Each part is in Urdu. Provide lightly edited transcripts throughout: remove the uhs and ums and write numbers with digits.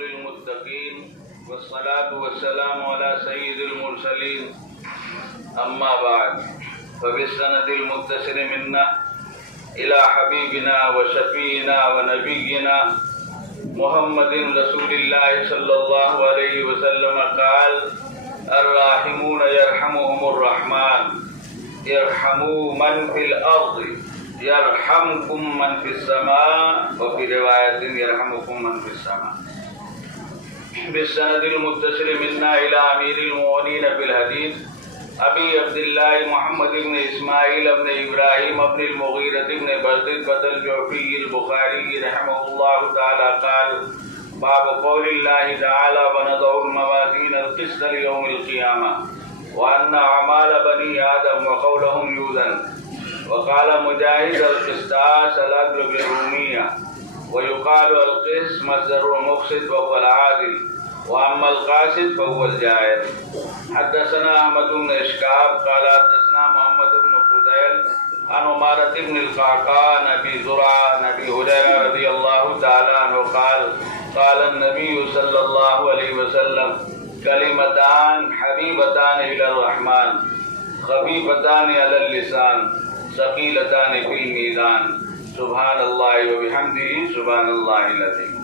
للمتقين والصلاة والسلام على سيد المرسلين أما بعد فبالسند المتصل منا إلى حبيبنا وشفينا ونبينا محمد رسول الله صلى الله عليه وسلم قال الراحمون يرحمهم الرحمن ارحموا من في الأرض يرحمكم من في السماء وفي رواية يرحمكم من في السماء. بالسند المتصل منا إلى أمير المؤمنين في الحديث أبي عبد الله محمد بن إسماعيل بن إبراهيم بن المغيرة بن بردة الجعفي البخاري رحمه الله تعالى قال باب قول الله تعالى ونضع الموازين القسط ليوم القيامة وأن أعمال بني آدم وقولهم يوزن. وقال مجاهد القسطاس العدل بالرومية ويقال القسط مصدر المقسط وهو العادل وأما القاسط فهو الجائر. حدثنا أحمد بن إشكاب قال حدثنا محمد بن فضيل عن عمارة بن القعقاع عن أبي زرعة عن أبي هريرة رضي الله تعالى عنه قال قال النبي صلى الله عليه وسلم كلمتان حبيبتان إلى الرحمن خفيفتان على اللسان ثقيلتان في الميزان سبحان الله وبحمده سبحان الله العظيم.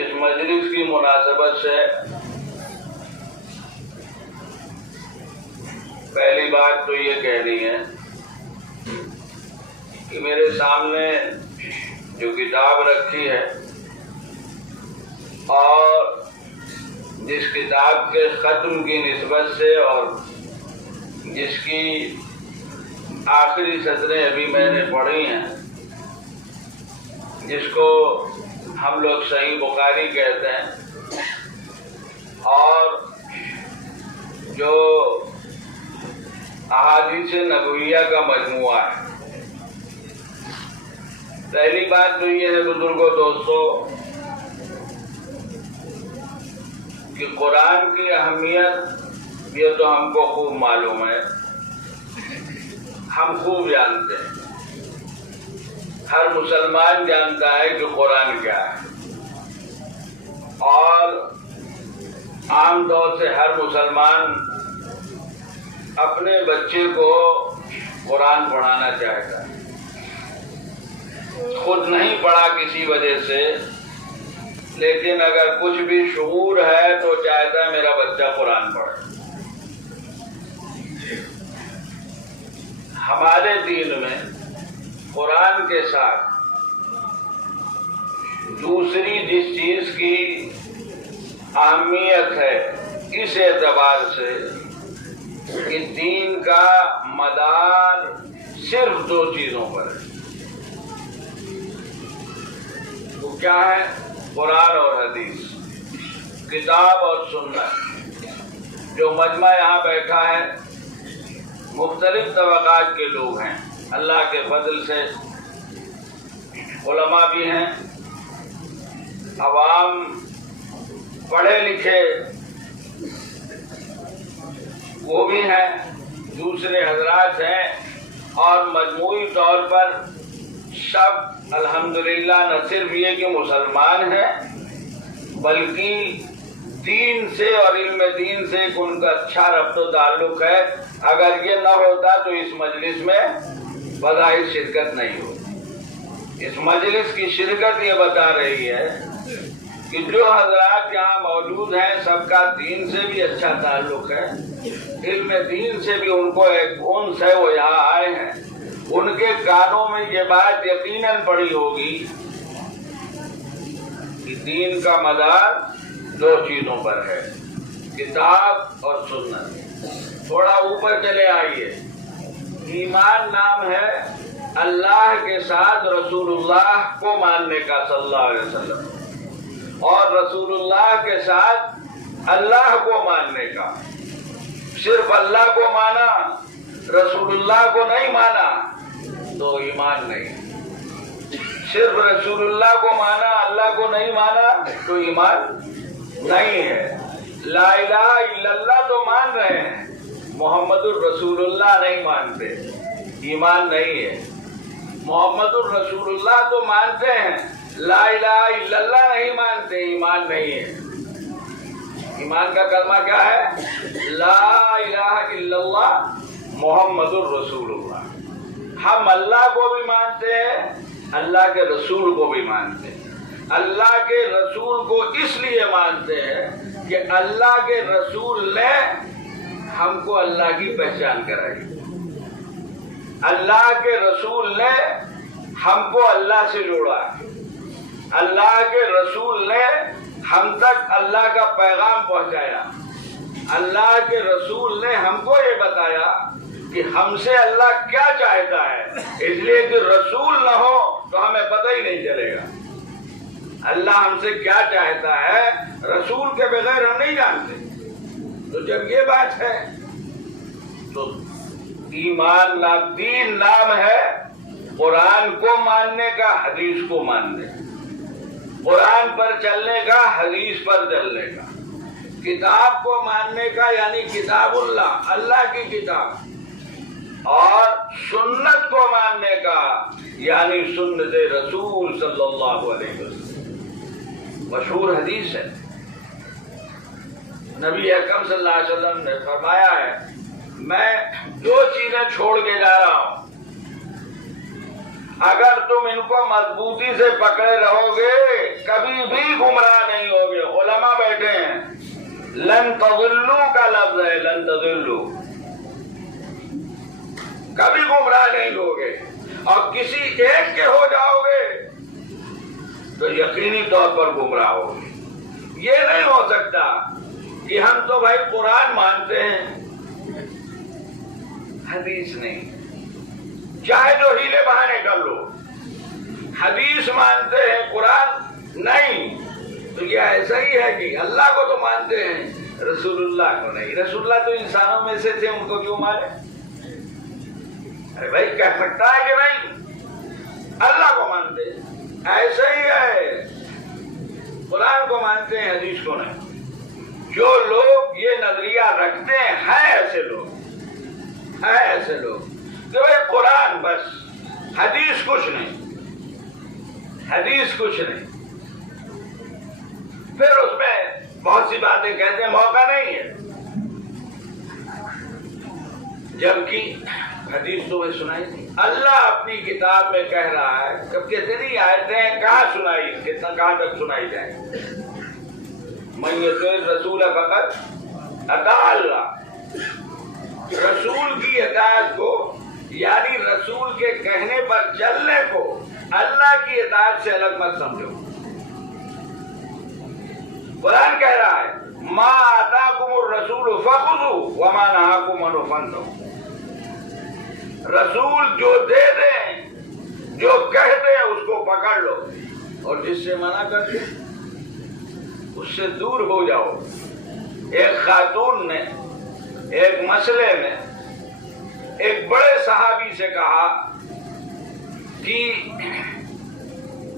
اس مجلس کی مناسبت سے پہلی بات تو یہ کہنی ہے کہ میرے سامنے جو کتاب رکھی ہے اور جس کتاب کے ختم کی نسبت سے اور جس کی آخری سطریں ابھی میں نے پڑھی ہیں جس کو ہم لوگ صحیح بخاری کہتے ہیں اور جو احادیث نبویہ کا مجموعہ ہے. پہلی بات تو یہ ہے بزرگوں دوستو کہ قرآن کی اہمیت یہ تو ہم کو خوب معلوم ہے, ہم خوب جانتے ہیں, ہر مسلمان جانتا ہے کہ قرآن کیا ہے اور عام طور سے ہر مسلمان اپنے بچے کو قرآن پڑھانا چاہتا ہے. خود نہیں پڑھا کسی وجہ سے, لیکن اگر کچھ بھی شعور ہے تو چاہتا ہے میرا بچہ قرآن پڑھے. ہمارے دین میں قرآن کے ساتھ دوسری جس چیز کی اہمیت ہے اس اعتبار سے کہ دین کا مدار صرف دو چیزوں پر ہے. وہ کیا ہے؟ قرآن اور حدیث, کتاب اور سنت. جو مجمع یہاں بیٹھا ہے مختلف طبقات کے لوگ ہیں, اللہ کے فضل سے علماء بھی ہیں, عوام پڑھے لکھے وہ بھی ہیں, دوسرے حضرات ہیں, اور مجموعی طور پر سب الحمدللہ نہ صرف یہ کہ مسلمان ہیں بلکہ دین سے اور علم دین سے ان کا اچھا ربط و تعلق ہے. اگر یہ نہ ہوتا تو اس مجلس میں بظاہر شرکت نہیں ہوتی. اس مجلس کی شرکت یہ بتا رہی ہے کہ جو حضرات یہاں موجود ہیں سب کا دین سے بھی اچھا تعلق ہے, علم دین سے بھی ان کو ایک انس ہے, وہ یہاں آئے ہیں. ان کے کانوں میں یہ بات یقیناً پڑی ہوگی کہ دین کا مدار دو چیزوں پر ہے, کتاب اور سنت. تھوڑا اوپر چلے آئیے. ایمان نام ہے اللہ کے ساتھ رسول اللہ کو ماننے کا صلی اللہ علیہ وسلم, اور رسول اللہ کے ساتھ اللہ کو ماننے کا. صرف اللہ کو مانا رسول اللہ کو نہیں مانا تو ایمان نہیں. صرف رسول اللہ کو مانا اللہ کو نہیں مانا تو ایمان نہیں ہے. لا الہ الا اللہ تو مان رہے ہیں, محمد الرسول اللہ نہیں مانتے. ایمان نہیں ہے. محمد الرسول اللہ تو مانتے ہیں, لا الہ الا اللہ نہیں مانتے, ایمان نہیں ہے. ایمان کا کلمہ کیا ہے؟ لا الہ الا اللہ محمد الرسول اللہ. ہم اللہ کو بھی مانتے ہیں, اللہ کے رسول کو بھی مانتے ہیں. اللہ کے رسول کو اس لیے مانتے ہیں کہ اللہ کے رسول نے ہم کو اللہ کی پہچان کرائی. اللہ کے رسول نے ہم کو اللہ سے جوڑا. اللہ کے رسول نے ہم تک اللہ کا پیغام پہنچایا. اللہ کے رسول نے ہم کو یہ بتایا کہ ہم سے اللہ کیا چاہتا ہے, اس لیے کہ رسول نہ ہو تو ہمیں پتہ ہی نہیں چلے گا. اللہ ہم سے کیا چاہتا ہے رسول کے بغیر ہم نہیں جانتے. تو جب یہ بات ہے تو ایمان دین نام ہے قرآن کو ماننے کا, حدیث کو ماننے کا, قرآن پر چلنے کا, حدیث پر چلنے کا, کتاب کو ماننے کا یعنی کتاب اللہ, اللہ کی کتاب, اور سنت کو ماننے کا یعنی سنت رسول صلی اللہ علیہ وسلم. مشہور حدیث ہے, نبی اکرم صلی اللہ علیہ وسلم نے فرمایا ہے, میں جو چیزیں چھوڑ کے جا رہا ہوں اگر تم ان کو مضبوطی سے پکڑے رہو گے کبھی بھی گمراہ نہیں ہوگے. علماء بیٹھے ہیں, لن تضلوا کا لفظ ہے, لن تضلوا, کبھی گمراہ نہیں ہوگے. اور کسی ایک کے ہو جاؤ گے تو یقینی طور پر گمراہ ہوگے. یہ نہیں ہو سکتا کہ ہم تو بھائی قرآن مانتے ہیں, حدیث نہیں, چاہے جو ہیلے بہانے کر لو, حدیث مانتے ہیں قرآن نہیں. تو یہ ایسا ہی ہے کہ اللہ کو تو مانتے ہیں, رسول اللہ کو نہیں. رسول اللہ تو انسانوں میں سے تھے, ان کو کیوں مانے؟ ارے بھائی کہہ سکتا ہے کہ نہیں, اللہ کو مانتے ہیں. ایسا ہی ہے, قرآن کو مانتے ہیں, حدیث کو نہیں. جو لوگ یہ نظریہ رکھتے ہیں ایسے لوگ, ہیں ایسے لوگ کہ بھائی قرآن بس, حدیث کچھ نہیں, حدیث کچھ نہیں. پھر اس میں بہت سی باتیں کہتے ہیں, موقع نہیں ہے. جبکہ حدیث تو میں سنائی نہیں. اللہ اپنی کتاب میں کہہ رہا ہے, کب کتنی آیتیں کہاں سنائی, کتنا کہاں تک سنائی جائیں. من یطع الرسول فقط اطاع اللہ. رسول کی اطاعت کو یعنی رسول کے کہنے پر چلنے کو اللہ کی اطاعت سے الگ مت سمجھو. قرآن کہہ رہا ہے, ما آتاکم الرسول فخذوا وما نہاکم عنہ فانتہوا. رسول جو دے دیں, جو کہہ دیں اس کو پکڑ لو, اور جس سے منع کر دیں اس سے دور ہو جاؤ. ایک خاتون نے ایک مسئلے میں ایک بڑے صحابی سے کہا کہ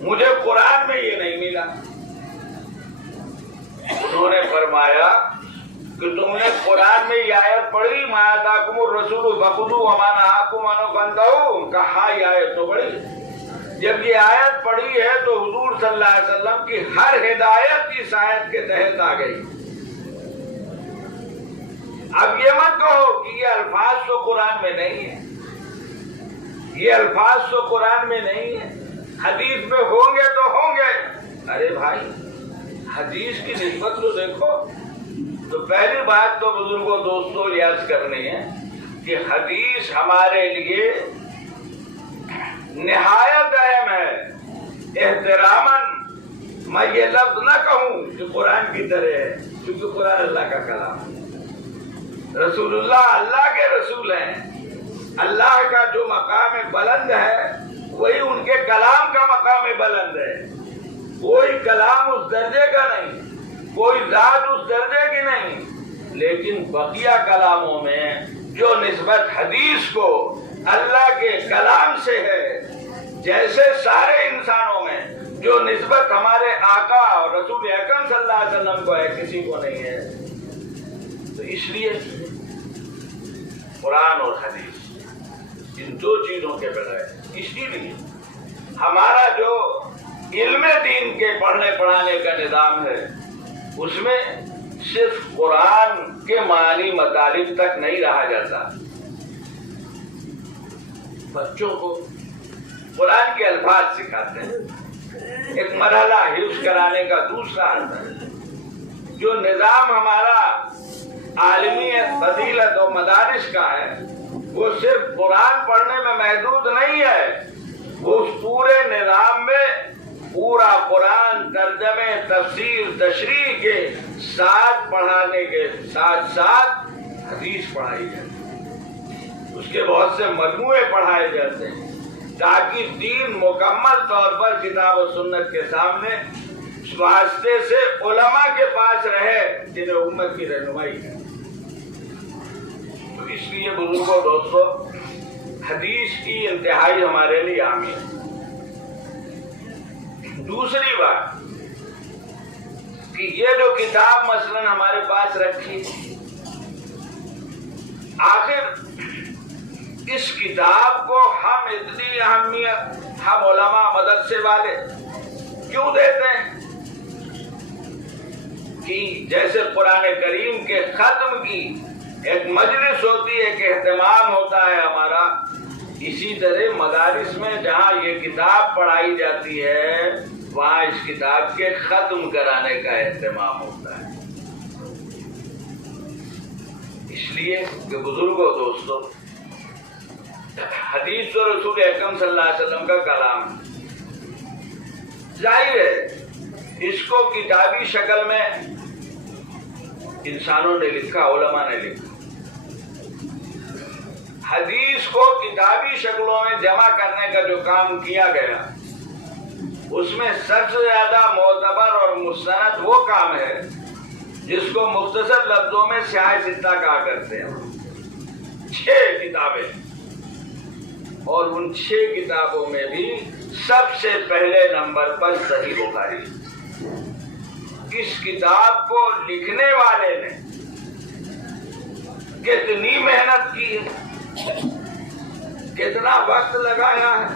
مجھے قرآن میں یہ نہیں ملا. انہوں نے فرمایا کہ تم نے قرآن میں یہ آیت پڑھی, ما آتاکم الرسول فخذوا وما نہاکم عنہ فانتہوا. کہا یہ آیت تو پڑھی. جب یہ آیت پڑھی ہے تو حضور صلی اللہ علیہ وسلم کی ہر ہدایت اس آیت کے تحت آ گئی. اب یہ مت کہو کہ یہ الفاظ تو قرآن میں نہیں ہے, یہ الفاظ تو قرآن میں نہیں ہے, حدیث میں ہوں گے تو ہوں گے. ارے بھائی حدیث کی نسبت تو دیکھو. تو پہلی بات تو بزرگوں دوستوں یاد کرنی ہے کہ حدیث ہمارے لیے نہایت اہم ہے. احتراماً میں یہ لفظ نہ کہوں کہ قرآن کی طرح ہے, کیونکہ قرآن اللہ کا کلام ہے. رسول اللہ اللہ کے رسول ہیں. اللہ کا جو مقام بلند ہے وہی ان کے کلام کا مقام بلند ہے. کوئی کلام اس درجے کا نہیں, کوئی ذات اس درجے کی نہیں. لیکن بقیہ کلاموں میں جو نسبت حدیث کو اللہ کے کلام سے ہے, جیسے سارے انسانوں میں جو نسبت ہمارے آقا اور رسول اکرم صلی اللہ علیہ وسلم کو ہے, کسی کو نہیں ہے. تو اس لیے قرآن اور حدیث ان دو چیزوں کے بغیر. اسی لیے ہمارا جو علم دین کے پڑھنے پڑھانے کا نظام ہے اس میں صرف قرآن کے معنی مطالب تک نہیں رہا جاتا. بچوں کو قرآن کے الفاظ سکھاتے ہیں. ایک مرحلہ حفظ کرانے کا دوسرا آتا ہے. جو نظام ہمارا عالمی فضیلت و مدارس کا ہے وہ صرف قرآن پڑھنے میں محدود نہیں ہے. وہ اس پورے نظام میں پورا قرآن ترجمے تفسیر تشریح کے ساتھ پڑھانے کے ساتھ ساتھ حدیث پڑھائی جاتی ہے. اس کے بہت سے مجموعے پڑھائے جاتے ہیں تاکہ دین مکمل طور پر کتاب و سنت کے سامنے اس واسطے سے علماء کے پاس رہے جنہیں امت کی رہنمائی ہے. تو اس لیے بزرگوں دوستوں حدیث کی انتہائی ہمارے لیے اہمیت ہے. دوسری بات کہ یہ جو کتاب مثلاً ہمارے پاس رکھی آخر اس کتاب کو ہم اتنی اہمیت ہم علماء مدرسے والے کیوں دیتے ہیں کہ جیسے قرآن کریم کے ختم کی ایک مجلس ہوتی ہے ایک اہتمام ہوتا ہے ہمارا اسی طرح مدارس میں جہاں یہ کتاب پڑھائی جاتی ہے وہاں اس کتاب کے ختم کرانے کا اہتمام ہوتا ہے. اس لیے کہ بزرگوں دوستوں حدیث تو رسول اکرم صلی اللہ علیہ وسلم کا کلام ہے. ظاہر ہے اس کو کتابی شکل میں انسانوں نے لکھا علماء نے لکھا. حدیث کو کتابی شکلوں میں جمع کرنے کا جو کام کیا گیا اس میں سب سے زیادہ معتبر اور مستند وہ کام ہے جس کو مختصر لفظوں میں سیاہ ستہ کہا کرتے ہیں. 6 کتابیں اور ان 6 کتابوں میں بھی سب سے پہلے نمبر پر صحیح بخاری. اس کتاب کو لکھنے والے نے کتنی محنت کی ہے کتنا وقت لگایا ہے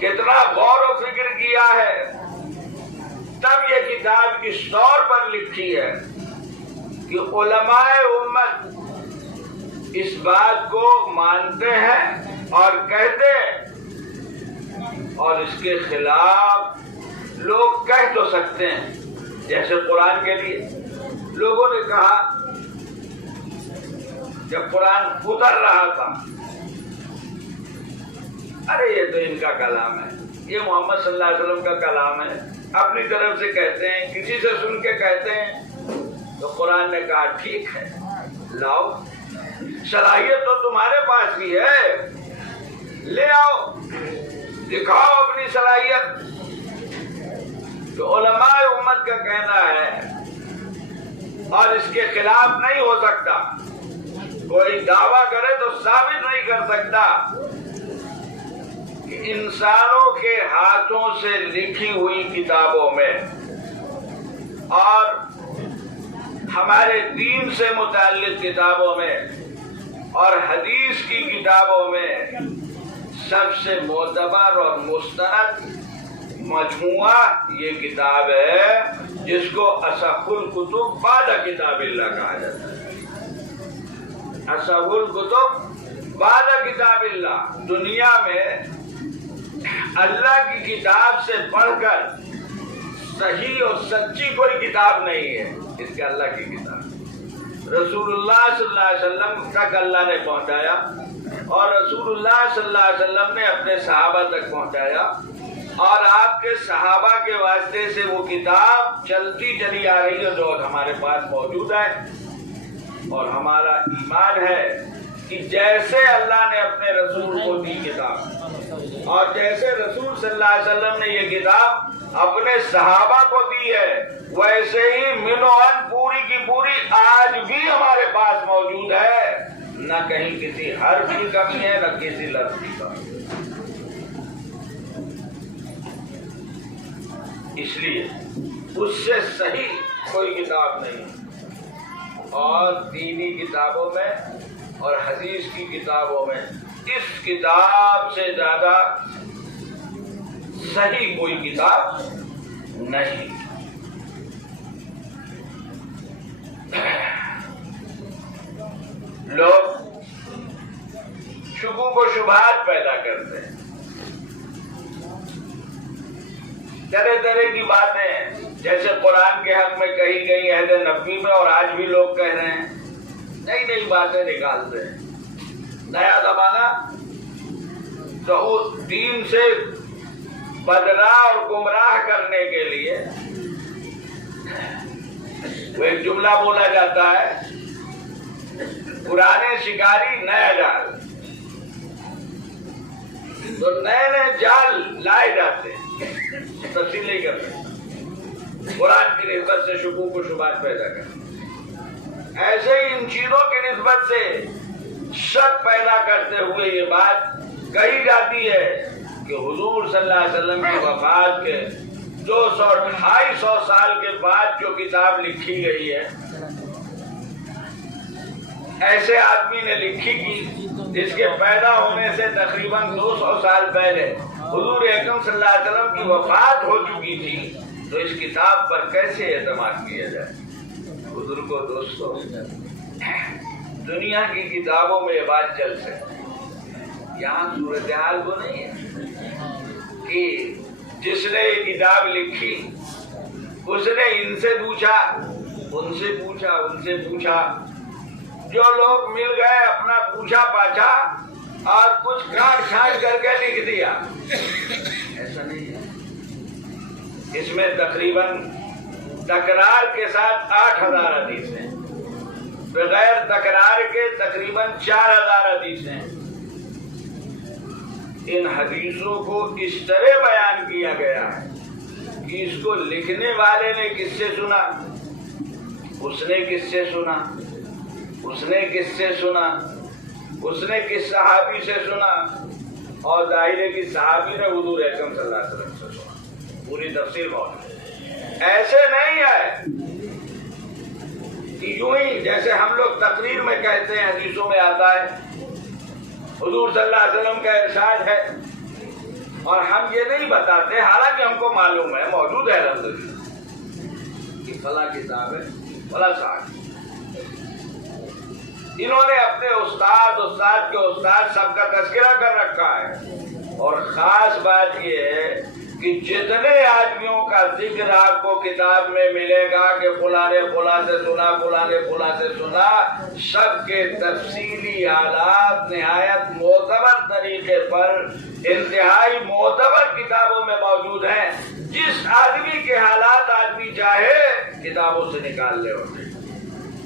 کتنا غور و فکر کیا ہے تب یہ کتاب اس طور پر لکھی ہے کہ علماء امت اس بات کو مانتے ہیں اور کہتے ہیں اور اس کے خلاف لوگ کہہ تو سکتے ہیں. جیسے قرآن کے لیے لوگوں نے کہا جب قرآن اتر رہا تھا ارے یہ تو ان کا کلام ہے یہ محمد صلی اللہ علیہ وسلم کا کلام ہے. اپنی طرف سے کہتے ہیں کسی سے سن کے کہتے ہیں. تو قرآن نے کہا ٹھیک ہے لاؤ صلاحیت تو تمہارے پاس بھی ہے لے آؤ دکھاؤ اپنی صلاحیت. تو علماء امت کا کہنا ہے اور اس کے خلاف نہیں ہو سکتا. کوئی دعویٰ کرے تو ثابت نہیں کر سکتا کہ انسانوں کے ہاتھوں سے لکھی ہوئی کتابوں میں اور ہمارے دین سے متعلق کتابوں میں اور حدیث کی کتابوں میں سب سے معتبر اور مستند مجموعہ یہ کتاب ہے جس کو اصح الکتب بعد کتاب اللہ کہا جاتا ہے. اصح الکتب بعد کتاب اللہ. دنیا میں اللہ کی کتاب سے بڑھ کر صحیح اور سچی کوئی کتاب نہیں ہے. اس کا اللہ کی کتاب رسول اللہ صلی اللہ علیہ وسلم تک اللہ نے پہنچایا اور رسول اللہ صلی اللہ علیہ وسلم نے اپنے صحابہ تک پہنچایا اور آپ کے صحابہ کے واسطے سے وہ کتاب چلتی چلی آ رہی ہے جو ہمارے پاس موجود ہے. اور ہمارا ایمان ہے کہ جیسے اللہ نے اپنے رسول کو دی کتاب اور جیسے رسول صلی اللہ علیہ وسلم نے یہ کتاب اپنے صحابہ کو دی ہے ویسے ہی منوان پوری کی پوری آج بھی ہمارے پاس موجود ہے. نہ کہیں کسی حرف کی کمی ہے نہ کسی لفظ کی کمی. اس لیے اس سے صحیح کوئی کتاب نہیں. اور دینی کتابوں میں اور حدیث کی کتابوں میں اس کتاب سے زیادہ صحیح کوئی کتاب نہیں. لوگ شکوک و شبہات پیدا کرتے ہیں، طرح طرح کی باتیں جیسے قرآن کے حق میں کہی گئی عہد نبوی میں، اور آج بھی لوگ کہہ رہے ہیں، نئی نئی باتیں نکالتے ہیں. نیا زمانہ تو دین سے بدراہ اور گمراہ کرنے کے لیے وہ ایک جملہ بولا جاتا ہے، پرانے شکاری نیا جال. تو نئے نئے جال لائے جاتے ہیں، تفصیل نہیں کرتے، قرآن کی نسبت سے شکوک و شبہات پیدا کرتے. ایسے ہی ان چیزوں کی نسبت سے شک پیدا کرتے ہوئے یہ بات کہی جاتی ہے کہ حضور صلی اللہ علیہ وسلم کی وفات کے 200-250 سال کے بعد جو کتاب لکھی گئی ہے، ایسے آدمی نے لکھی کی جس کے پیدا ہونے سے تقریباً 200 سال پہلے حضور اکرم صلی اللہ علیہ وسلم کی وفات ہو چکی تھی. تو اس کتاب پر کیسے اعتماد کیا جائے؟ بزرگوں، دوستوں، دنیا کی کتابوں میں یہ بات چل سکتی، یہاں صورتحال وہ نہیں ہے کہ جس نے یہ کتاب لکھی اس نے ان سے پوچھا، ان سے پوچھا، ان سے پوچھا، جو لوگ مل گئے اپنا پوچھا پاچھا اور کچھ کاٹ چھانٹ کر کے لکھ دیا. ایسا نہیں ہے. اس میں تقریباً تکرار کے ساتھ 8000 حدیث ہیں، بغیر تکرار کے تقریباً 4000 حدیث ہیں. ان حدیثوں کو اس طرح بیان کیا گیا ہے کہ اس کو لکھنے والے نے کس سے سنا، اس نے کس سے سنا، اس نے کس سے سنا، اس نے کس صحابی سے سنا، اور ظاہر ہے کہ صحابی نے حضور اکرم صلی اللہ علیہ وسلم سے سنا. پوری تفصیل موجود ہے. ایسے نہیں ہے کہ یوں ہی جیسے ہم لوگ تقریر میں کہتے ہیں، حدیثوں میں آتا ہے حضور صلی اللہ علیہ وسلم کا ارشاد ہے، اور ہم یہ نہیں بتاتے، حالانکہ ہم کو معلوم ہے، موجود ہے الحمدللہ کہ فلاں کتاب ہے، فلاں صاحب. انہوں نے اپنے استاد کے استاد سب کا تذکرہ کر رکھا ہے. اور خاص بات یہ ہے کہ جتنے آدمیوں کا ذکر آپ کو کتاب میں ملے گا کہ فلاں نے فلاں سے سنا، فلاں نے فلاں سے سنا، سب کے تفصیلی حالات نہایت معتبر طریقے پر انتہائی معتبر کتابوں میں موجود ہیں. جس آدمی کے حالات آدمی چاہے کتابوں سے نکال لے ہوتے.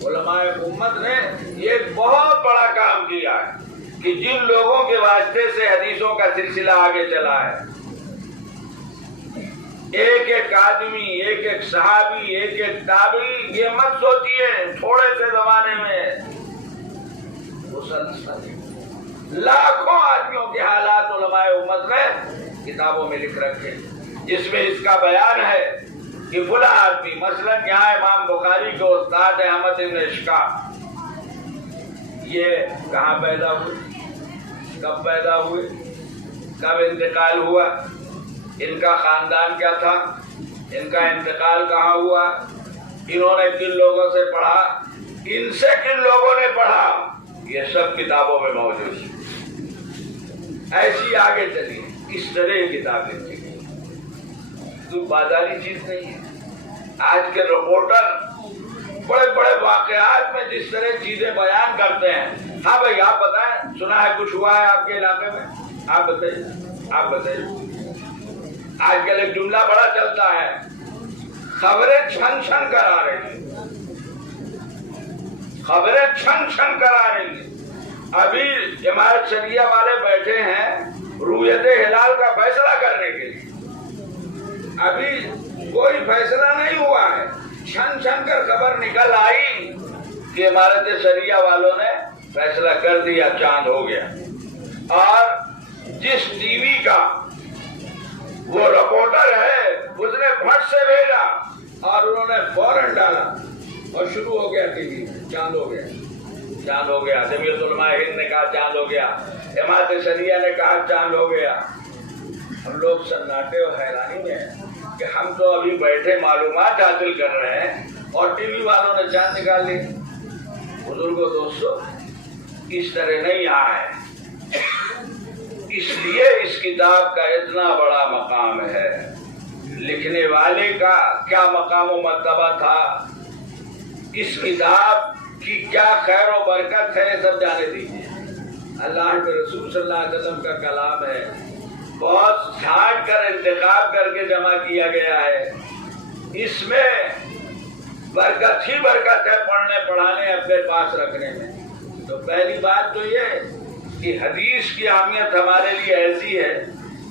علماء امت نے یہ ایک بہت بڑا کام کیا ہے کہ جن لوگوں کے واسطے سے حدیثوں کا سلسلہ آگے چلا ہے، ایک ایک آدمی، ایک ایک صحابی، ایک ایک تابعی، یہ مت سوچیے تھوڑے سے زمانے میں مسلسل لاکھوں آدمیوں کے حالات علماء امت نے کتابوں میں لکھ رکھے، جس میں اس کا بیان ہے کہ فلاں آدمی، مثلا یہاں امام بخاری کے استاد احمد بن اشکاف، یہ کہاں پیدا ہوئے، کب پیدا ہوئے، کب انتقال ہوا، ان کا خاندان کیا تھا، ان کا انتقال کہاں ہوا، انہوں نے کن لوگوں سے پڑھا، ان سے کن لوگوں نے پڑھا، یہ سب کتابوں میں موجود ہے. ایسی آگے چلی، اس طرح کتاب لکھی گئی، کوئی بازاری چیز نہیں ہے. آج کے رپورٹر بڑے بڑے واقعات میں جس طرح چیزیں بیان کرتے ہیں، ہاں بھائی آپ بتائیں، سنا ہے کچھ ہوا ہے آپ کے علاقے میں، آپ بتائیے، آپ بتائیے. آج کل ایک جملہ بڑا چلتا ہے، خبریں چھن چھن کر آ رہی ہیں، خبریں چھن چھن کر آ رہی ہیں. ابھی جماعت شریعہ والے بیٹھے ہیں رویت ہلال کا فیصلہ کرنے کے لیے، ابھی کوئی فیصلہ نہیں ہوا ہے، چھن چھن کر خبر نکل آئی کہ امارت شریعہ والوں نے فیصلہ کر دیا، چاند ہو گیا. اور جس ٹی وی کا وہ رپورٹر ہے اس نے پھٹ سے بھیجا اور انہوں نے فوراً ڈالا اور شروع ہو گیا ٹی وی، چاند ہو گیا. چاند ہو گیا، جمعیت علماء ہند نے کہا چاند ہو گیا، جماعت شریعہ نے کہا چاند ہو گیا۔ ہم لوگ سناٹے اور حیرانی میں ہیں کہ ہم تو ابھی بیٹھے معلومات حاصل کر رہے ہیں اور ٹی وی والوں نے چاند نکال لی۔ بزرگوں دوستو، اس طرح نہیں آئے، اس لیے اس کتاب کا اتنا بڑا مقام ہے۔ لکھنے والے کا کیا مقام و مرتبہ تھا، اس کتاب کی کیا خیر و برکت ہے، سب جانے دیجیے۔ اللہ کے رسول صلی اللہ علیہ وسلم کا کلام ہے، بہت چھانٹ کر انتخاب کر کے جمع کیا گیا ہے، اس میں برکت ہی برکت ہے پڑھنے پڑھانے اپنے پاس رکھنے میں۔ تو پہلی بات تو یہ کہ حدیث کی اہمیت ہمارے لیے ایسی ہے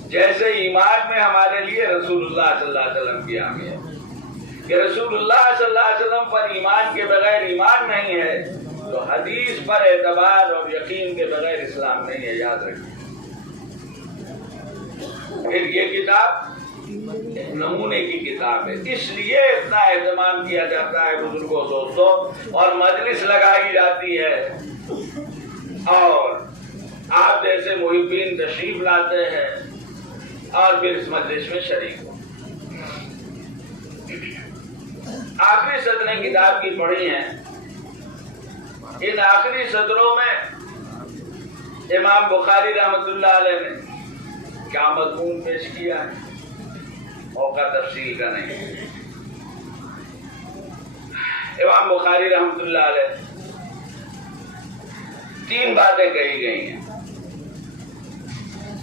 جیسے ایمان میں ہمارے لیے رسول اللہ صلی اللہ علیہ وسلم کی اہمیت، کہ رسول اللہ صلی اللہ علیہ وسلم پر ایمان کے بغیر ایمان نہیں ہے، تو حدیث پر اعتبار اور یقین کے بغیر اسلام نہیں ہے، یاد رکھیے۔ پھر یہ کتاب ایک نمونے کی کتاب ہے، اس لیے اتنا اہتمام کیا جاتا ہے بزرگوں دوستوں، اور مجلس لگائی جاتی ہے، اور آپ جیسے محبین تشریف لاتے ہیں اور پھر اس مجلس میں شریک ہو۔ آخری سطریں کتاب کی پڑھی ہیں، ان آخری سطروں میں امام بخاری رحمۃ اللہ علیہ نے کیا مضمون پیش کیا ہے، موقع تفصیل کا نہیں۔ امام بخاری رحمۃ اللہ علیہ 3 باتیں کہی گئی ہیں۔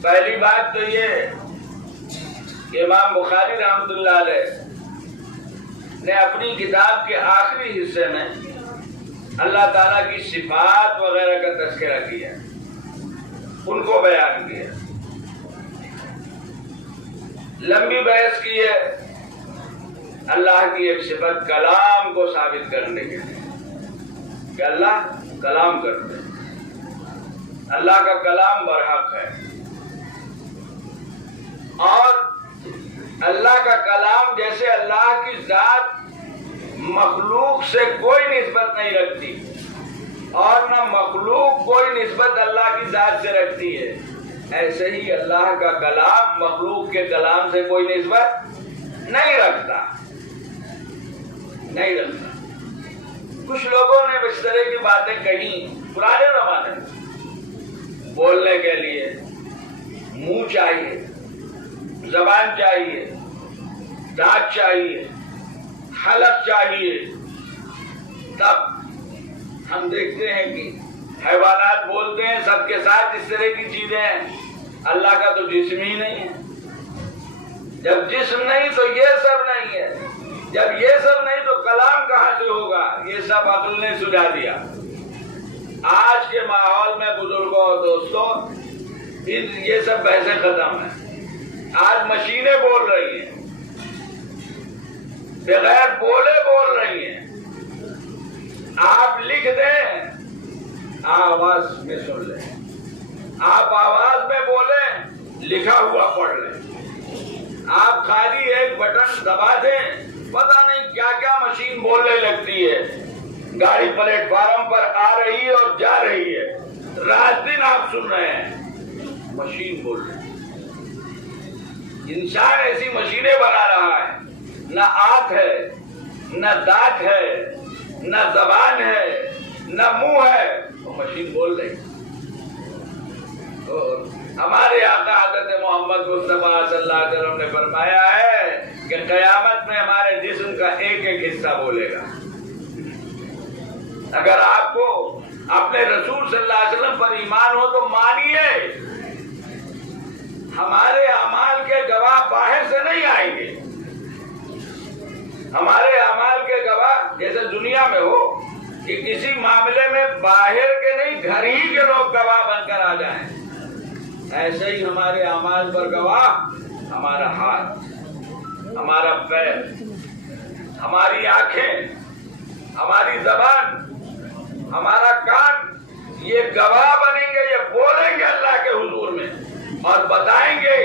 پہلی بات تو یہ کہ امام بخاری رحمۃ اللہ علیہ نے اپنی کتاب کے آخری حصے میں اللہ تعالیٰ کی صفات وغیرہ کا تذکرہ کیا، ان کو بیان کیا، لمبی بحث کی ہے اللہ کی ایک صفت کلام کو ثابت کرنے کے لیے کہ اللہ کلام کرتے ہیں، اللہ کا کلام برحق ہے، اور اللہ کا کلام جیسے اللہ کی ذات مخلوق سے کوئی نسبت نہیں رکھتی اور نہ مخلوق کوئی نسبت اللہ کی ذات سے رکھتی ہے، ایسے ہی اللہ کا کلام مخلوق کے کلام سے کوئی نسبت نہیں رکھتا۔ کچھ لوگوں نے اس طرح کی باتیں کہی پرانے زمانے میں، بولنے کے لیے منہ چاہیے، زبان چاہیے، دانت چاہیے، حلق چاہیے، تب ہم دیکھتے ہیں کہ حیوانات بولتے ہیں سب کے ساتھ اس طرح کی چیزیں ہیں، اللہ کا تو جسم ہی نہیں ہے، جب جسم نہیں تو یہ سب نہیں ہے، جب یہ سب نہیں تو کلام کہاں سے ہوگا، یہ سب عقل نے سجھا دیا۔ آج کے ماحول میں بزرگوں اور دوستوں یہ سب بحثیں ختم ہیں، آج مشینیں بول رہی ہیں، بغیر بولے بول رہی ہیں، آپ لکھ دیں آواز میں سن لیں، آپ آواز میں بولیں لکھا ہوا پڑھ لیں، آپ خالی ایک بٹن دبا دیں، پتہ نہیں کیا کیا مشین بولنے لگتی ہے، گاڑی پلیٹ فارم پر آ رہی ہے اور جا رہی ہے، رات دن آپ سن رہے ہیں، مشین بول رہی ہے۔ انسان ایسی مشینیں بنا رہا ہے، نہ آنکھ ہے، نہ دانت ہے، نہ زبان ہے، نہ منہ ہے، وہ مشین بول رہی۔ ہمارے آقا حضرت محمد مصطفیٰ صلی اللہ علیہ وسلم نے فرمایا ہے کہ قیامت میں ہمارے جسم کا ایک ایک حصہ بولے گا۔ اگر آپ کو اپنے رسول صلی اللہ علیہ وسلم پر ایمان ہو تو مانیے ہمارے اعمال کے گواہ باہر سے نہیں آئیں گے، ہمارے اعمال کے گواہ جیسے دنیا میں ہو کہ کسی معاملے میں باہر کے نہیں گھر ہی کے لوگ گواہ بن کر آ جائیں، ایسے ہی ہمارے اعمال پر گواہ ہمارا ہاتھ، ہمارا پیر، ہماری آنکھیں، ہماری زبان، ہمارا کان، یہ گواہ بنیں گے، یہ بولیں گے اللہ کے حضور میں اور بتائیں گے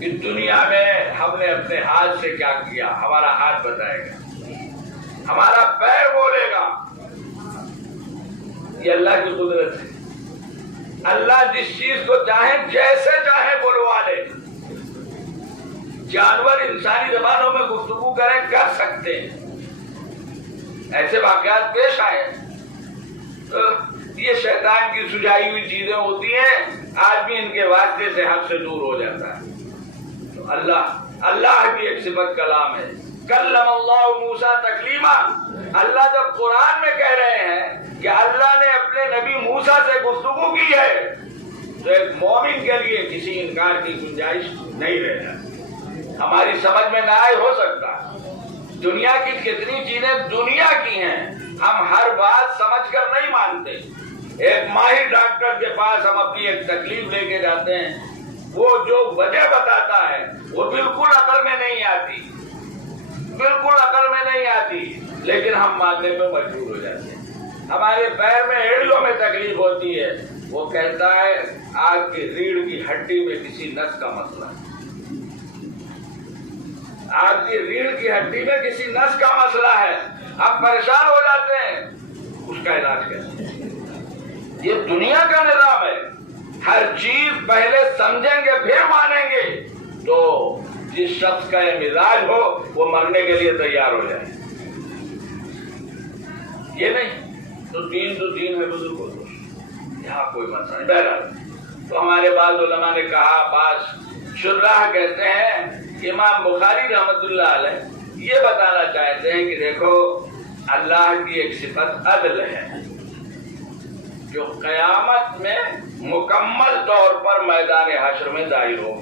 کہ دنیا میں ہم نے اپنے ہاتھ سے کیا کیا، ہمارا ہاتھ بتائے گا، ہمارا پیر بولے گا، یہ اللہ کی قدرت ہے. اللہ جس چیز کو چاہے جیسے چاہے بلوا لے. جانور انسانی زبانوں میں گفتگو کریں کر سکتے ہیں. ایسے واقعات پیش آئے. تو یہ شیطان کی سجائی ہوئی چیزیں ہوتی ہیں. آدمی ان کے واسطے سے حق سے دور ہو جاتا ہے. تو اللہ کی ایک صفت کلام ہے. کلم اللہ موسیٰ تکلیما. اللہ جب قرآن میں کہہ رہے ہیں کہ اللہ نے اپنے نبی موسیٰ سے گفتگو کی ہے تو ایک مومن کے لیے کسی انکار کی گنجائش نہیں رہ جاتی. ہماری سمجھ میں نہ آئے ہو سکتا. دنیا کی کتنی چیزیں دنیا کی ہیں, ہم ہر بات سمجھ کر نہیں مانتے. ایک ماہر ڈاکٹر کے پاس ہم اپنی ایک تکلیف لے کے جاتے ہیں, وہ جو وجہ بتاتا ہے وہ بالکل عقل میں نہیں آتی, بالکل عقل میں نہیں آتی, لیکن ہم ماننے پہ مجبور ہو جاتے ہیں. ہمارے پیر میں ایڑیوں میں تکلیف ہوتی ہے, وہ کہتا ہے آگ کی ریڑھ کی ہڈی میں کسی نس کا مسئلہ ہے. آگ کی ریڑھ کی ہڈی میں کسی نس کا مسئلہ ہے. آپ پریشان ہو جاتے ہیں, اس کا علاج کیسے؟ یہ دنیا کا نظام ہے. ہر چیز پہلے سمجھیں گے پھر مانیں گے. تو جس شخص کا یہ مزاج ہو وہ مرنے کے لیے تیار ہو جائے. یہ نہیں تو دین ہے بزرگوں. یہاں کوئی مسئلہ نہیں. بہرحال تو ہمارے بعض علماء نے کہا, بعض شراح کہتے ہیں, امام بخاری رحمت اللہ علیہ یہ بتانا چاہتے ہیں کہ دیکھو اللہ کی ایک صفت عدل ہے جو قیامت میں مکمل طور پر میدان حشر میں ظاہر ہو.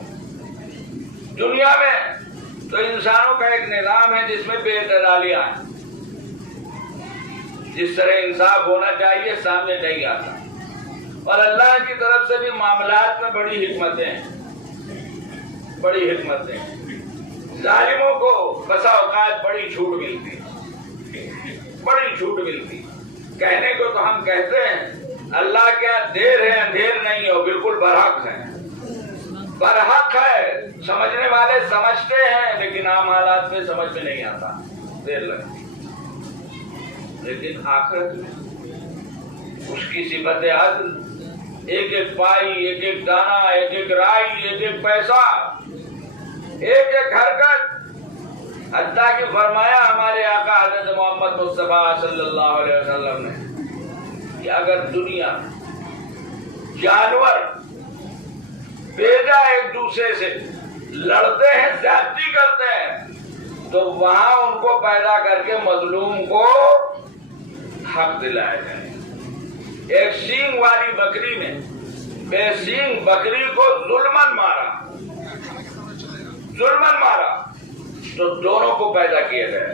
دنیا میں تو انسانوں کا ایک نظام ہے جس میں بے اعتدالیاں ہیں. جس طرح انصاف ہونا چاہیے سامنے نہیں آتا. اور اللہ کی طرف سے بھی معاملات میں بڑی حکمتیں ہیں, بڑی حکمتیں. ظالموں کو بسا اوقات بڑی چھوٹ ملتی, بڑی چھوٹ ملتی. کہنے کو تو ہم کہتے ہیں اللہ کیا دیر ہے اندھیر نہیں ہو, بالکل برحق ہے, برحق ہے. سمجھنے والے سمجھتے ہیں لیکن عام حالات میں سمجھ میں نہیں آتا, دیر لگتی. لیکن آخرت میں اس کی صفت عدل, ایک ایک پائی, ایک ایک دانہ, ایک ایک رائی, ایک ایک پیسہ, ایک ایک حرکت. حتیٰ کہ فرمایا ہمارے آقا حضرت محمد مصطفیٰ صلی اللہ علیہ وسلم نے کہ اگر دنیا جانور بیجا ایک دوسرے سے لڑتے ہیں, زیادتی کرتے ہیں, تو وہاں ان کو پیدا کر کے مظلوم کو حق دلایا جائے. ایک سینگ والی بکری نے بے سینگ بکری کو ظلمن مارا, ظلمن مارا, تو دونوں کو پیدا کیا گیا.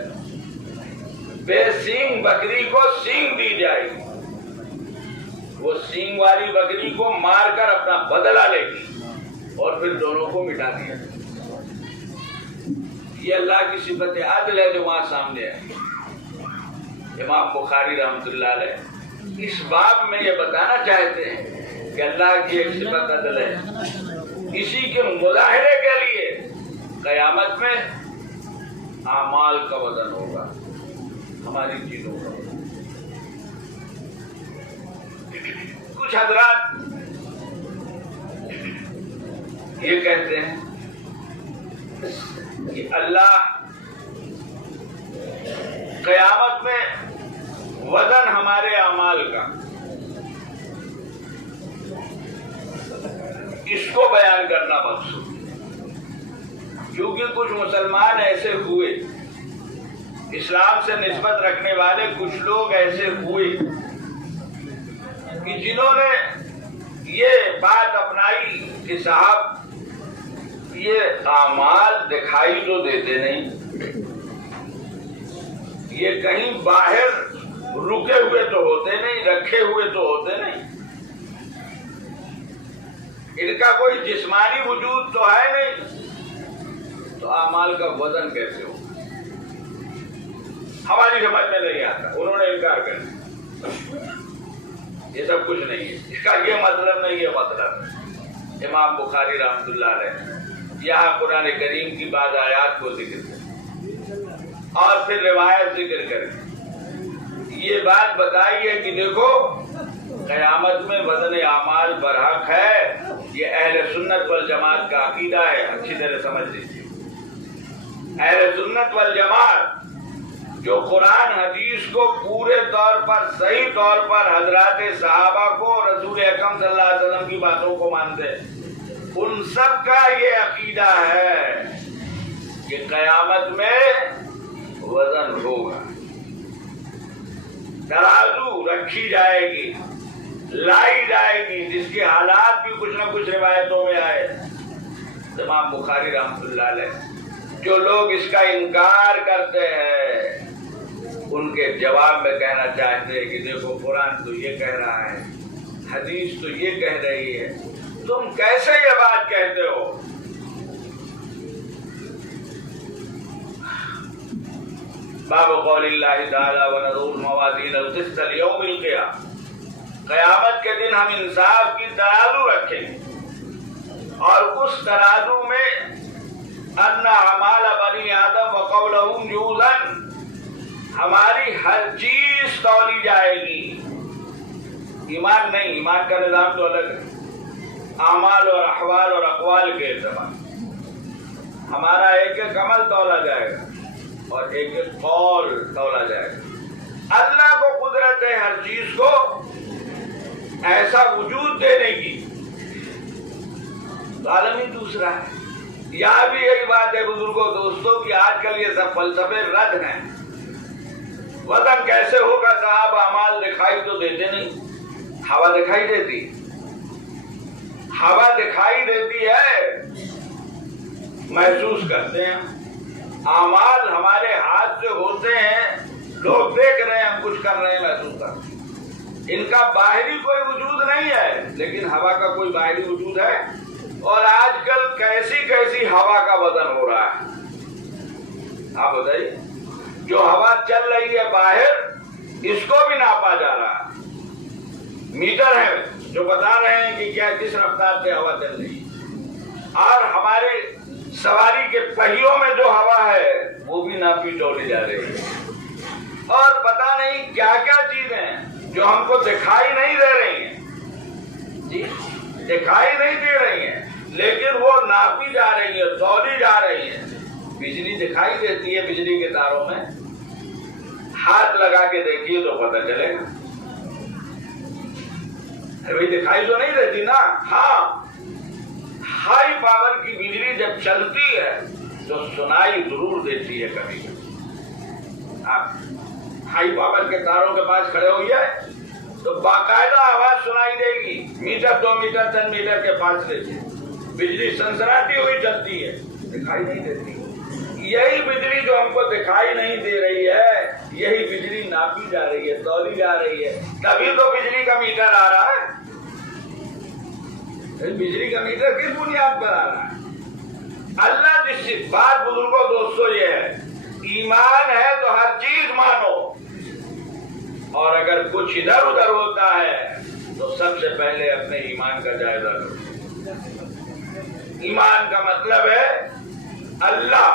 بے سینگ بکری کو سینگ دی جائے گی, وہ سینگ والی بکری کو مار کر اپنا بدلہ لے گی اور پھر دونوں کو مٹا دیا. یہ اللہ کی صفت عدل ہے جو وہاں سامنے ہے. امام بخاری رحمت اللہ علیہ اس باب میں یہ بتانا چاہتے ہیں کہ اللہ کی ایک صفت عدل ہے. اسی کے مظاہرے کے لیے قیامت میں اعمال کا وزن ہوگا, ہماری چیزوں کا. کچھ حضرات یہ کہتے ہیں کہ اللہ قیامت میں وزن ہمارے اعمال کا, اس کو بیان کرنا مقصود. کیونکہ کچھ مسلمان ایسے ہوئے, اسلام سے نسبت رکھنے والے کچھ لوگ ایسے ہوئے کہ جنہوں نے یہ بات اپنائی کہ صاحب یہ اعمال دکھائی تو دیتے نہیں, یہ کہیں باہر رکے ہوئے تو ہوتے نہیں, رکھے ہوئے تو ہوتے نہیں, ان کا کوئی جسمانی وجود تو ہے نہیں, تو اعمال کا وزن کیسے ہو؟ ہماری سمجھ میں نہیں آتا. انہوں نے انکار کر دیا, یہ سب کچھ نہیں ہے, اس کا یہ مطلب نہیں, یہ مطلب ہے. امام بخاری رحمت اللہ علیہ یہاں قرآن کریم کی بعض آیات کو ذکر کریں اور پھر روایت ذکر کریں. یہ بات بتائی ہے کہ دیکھو قیامت میں وزن اعمال برحق ہے، یہ اہل سنت والجماعت کا عقیدہ ہے، اچھی طرح سمجھ لیجیے۔ اہل سنت والجماعت جو قرآن حدیث کو پورے طور پر صحیح طور پر حضرات صحابہ کو، رسول اکرم صلی اللہ علیہ وسلم کی باتوں کو مانتے ہیں، ان سب کا یہ عقیدہ ہے کہ قیامت میں وزن ہوگا، ترازو رکھی جائے گی، لائی جائے گی، جس کے حالات بھی کچھ نہ کچھ روایتوں میں آئے۔ امام بخاری رحمۃ اللہ علیہ، جو لوگ اس کا انکار کرتے ہیں ان کے جواب میں کہنا چاہتے ہیں کہ دیکھو قرآن تو یہ کہہ رہا ہے، حدیث تو یہ کہہ رہی ہے، تم کیسے یہ بات کہتے ہو؟ باب قول اللہ تعالی ونضع الموازین القسط لیوم القیامہ، قیامت کے دن ہم انصاف کی ترازو رکھیں گے، اور اس ترازو میں ان اعمال بنی آدم وقولہم جوزن، ہماری ہر چیز تولی جائے گی۔ ایمان نہیں، ایمان کا نظام تو الگ ہے، اعمال اور احوال اور اقوال کے اعتبار ہمارا ایک ایک عمل تولا جائے گا اور ایک ایک قول تولا جائے گا۔ اللہ کو قدرت ہے ہر چیز کو ایسا وجود دینے کی، عالم ہی دوسرا ہے۔ یہاں بھی یہی بات ہے بزرگوں دوستوں کہ آج کل یہ سب فلسفے رد ہیں۔ وزن کیسے ہوگا صاحب؟ اعمال دکھائی تو دیتے نہیں، ہوا دکھائی دیتی، ہوا دکھائی دیتی ہے، محسوس کرتے ہیں۔ اعمال ہمارے ہاتھ سے ہوتے ہیں، لوگ دیکھ رہے ہیں، ہم کچھ کر رہے ہیں، محسوس کرتے ہیں۔ ان کا باہری کوئی وجود نہیں ہے، لیکن ہوا کا کوئی باہری وجود ہے۔ اور آج کل کیسی کیسی ہوا کا وزن ہو رہا ہے، آپ بتائیے۔ جو ہوا چل رہی ہے باہر، اس کو بھی ناپا جا رہا ہے، میٹر ہے جو بتا رہے ہیں کہ کیا کس رفتار سے ہوا چل رہی ہے۔ اور ہمارے سواری کے پہیوں میں جو ہوا ہے وہ بھی ناپی تولی جا رہی ہے۔ اور پتہ نہیں کیا کیا چیزیں جو ہم کو دکھائی نہیں دے رہی ہیں، جی دکھائی نہیں دے رہی ہیں، لیکن وہ ناپی جا رہی ہے، تولی جا رہی ہے۔ بجلی دکھائی دیتی ہے، بجلی کے تاروں میں ہاتھ لگا کے دیکھیے تو پتہ چلے گا۔ ابھی دکھائی تو نہیں دیتی نا۔ ہاں، ہائی پاور کی بجلی جب چلتی ہے تو سنائی ضرور دیتی ہے کبھی کبھی۔ آپ ہائی پاور کے تاروں کے پاس کھڑے ہوئے تو باقاعدہ آواز سنائی دے گی، میٹر 2 میٹر 3 میٹر کے فاصلے سے بجلی سنسراتی ہوئی چلتی ہے، دکھائی نہیں دیتی۔ یہی بجلی جو ہم کو دکھائی نہیں دے رہی ہے، یہی بجلی ناپی جا رہی ہے، تولی جا رہی ہے۔ تبھی تو بجلی کا میٹر آ رہا ہے۔ بجلی کا میٹر کس بنیاد پر آ رہا ہے؟ اللہ جس بات بزرگوں دوستوں یہ ہے، ایمان ہے تو ہر چیز مانو، اور اگر کچھ ادھر ادھر ہوتا ہے تو سب سے پہلے اپنے ایمان کا جائزہ لو۔ ایمان کا مطلب ہے اللہ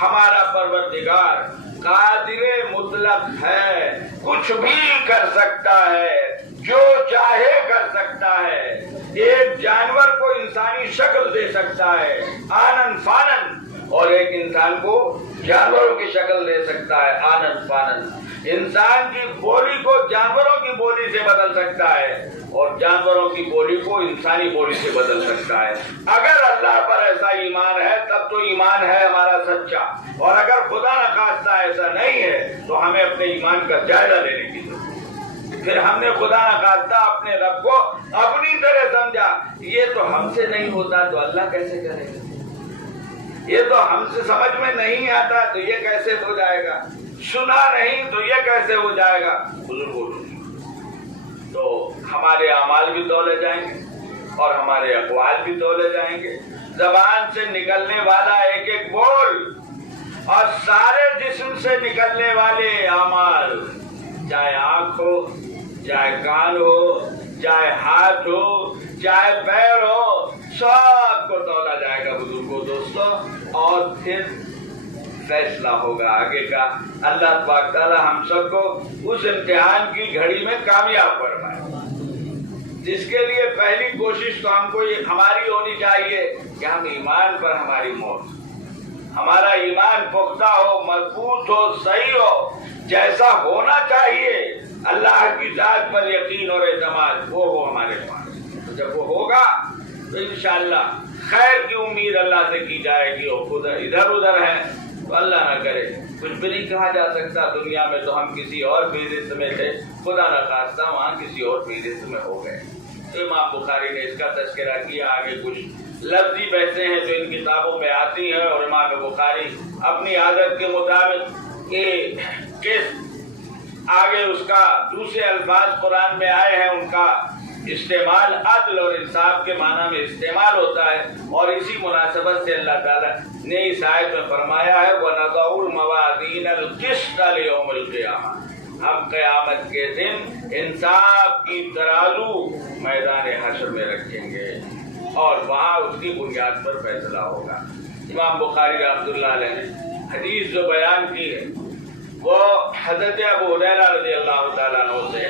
ہمارا پروردگار قادر مطلق ہے، کچھ بھی کر سکتا ہے، جو چاہے کر سکتا ہے۔ ایک جانور کو انسانی شکل دے سکتا ہے آنن فانن، اور ایک انسان کو جانوروں کی شکل دے سکتا ہے آنن فانن۔ انسان کی بولی کو جانوروں کی بولی سے بدل سکتا ہے، اور جانوروں کی بولی کو انسانی بولی سے بدل سکتا ہے۔ اگر اللہ پر ایسا ایمان ہے تب تو ایمان ہے ہمارا سچا، اور اگر خدا نخواستہ ایسا نہیں ہے تو ہمیں اپنے ایمان کا جائزہ لینے کی ضرورت ہے۔ پھر ہم نے خدا نخواستہ اپنے رب کو اپنی طرح سمجھا، یہ تو ہم سے نہیں ہوتا تو اللہ کیسے کرے گا، یہ تو ہم سے سمجھ میں نہیں آتا تو یہ کیسے ہو جائے گا، سنا نہیں تو یہ کیسے ہو جائے گا۔ بزرگوں تو ہمارے اعمال بھی تولے جائیں گے اور ہمارے اقوال بھی تولے جائیں گے۔ زبان سے نکلنے والا ایک ایک بول اور سارے جسم سے نکلنے والے اعمال، چاہے آنکھ ہو، چاہے کان ہو، چاہے ہاتھ ہو، چاہے پیر ہو، سب کو تولا جائے گا بزرگوں دوستوں، اور پھر فیصلہ ہوگا آگے کا۔ اللہ تبارک تعالی ہم سب کو اس امتحان کی گھڑی میں کامیاب فرمائے۔ جس کے لیے پہلی کوشش تو ہم کو یہ ہماری ہونی چاہیے کہ ہم ایمان پر ہماری موت، ہمارا ایمان پختہ ہو، مضبوط ہو، صحیح ہو، جیسا ہونا چاہیے اللہ کی ذات پر یقین اور اعتماد وہ ہو ہمارے پاس۔ تو جب وہ ہوگا تو انشاءاللہ خیر کی امید اللہ سے کی جائے گی، اور خود ادھر ادھر ہے تو اللہ نہ کرے کچھ بھی نہیں کہا جا سکتا۔ دنیا میں تو ہم کسی اور فہرست میں تھے، خدا نہ خواستہ وہاں کسی اور فہرست میں ہو گئے۔ امام بخاری نے اس کا تذکرہ کیا، آگے کچھ لفظی بحثیں ہیں جو ان کتابوں میں آتی ہیں، اور امام بخاری اپنی عادت کے مطابق کس آگے اس کا دوسرے الفاظ قرآن میں آئے ہیں ان کا استعمال عدل اور انصاف کے معنی میں استعمال ہوتا ہے، اور اسی مناسبت سے اللہ تعالیٰ نے اس آیت میں فرمایا ہے وَنَضَعُ الْمَوَازِينَ الْقِسْطَ لِيَوْمِ الْقِيَامَةِ، ہم قیامت کے دن انصاف کی ترازو میدان حشر میں رکھیں گے، اور وہاں اس کی بنیاد پر فیصلہ ہوگا۔ امام بخاری رحمۃ اللہ علیہ نے حدیث جو بیان کی ہے وہ حضرت ابو ہریرہ رضی اللہ تعالیٰ عنہ سے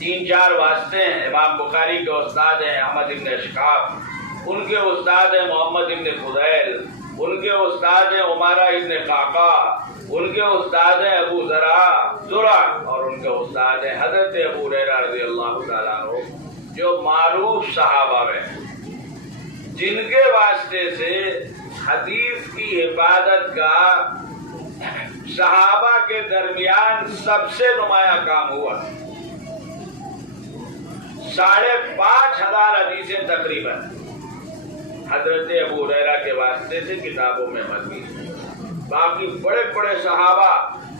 3-4 واسطے ہیں۔ امام بخاری کے استاد ہیں احمد بن اشقاق، ان کے استاد ہیں محمد بن فضیل، ان کے استاد ہیں عمارہ بن قعقاع، ان کے استاد ہیں ابو زرع، اور ان کے استاد ہیں حضرت ابو ہریرہ رضی اللہ تعالیٰ عنہ، جو معروف صحابہ میں جن کے واسطے سے حدیث کی حفاظت کا صحابہ کے درمیان سب سے نمایاں کام ہوا۔ 5,500 حدیثیں تقریباً حضرت ابو ہریرہ کے واسطے سے کتابوں میں مروی ہیں۔ باقی بڑے بڑے صحابہ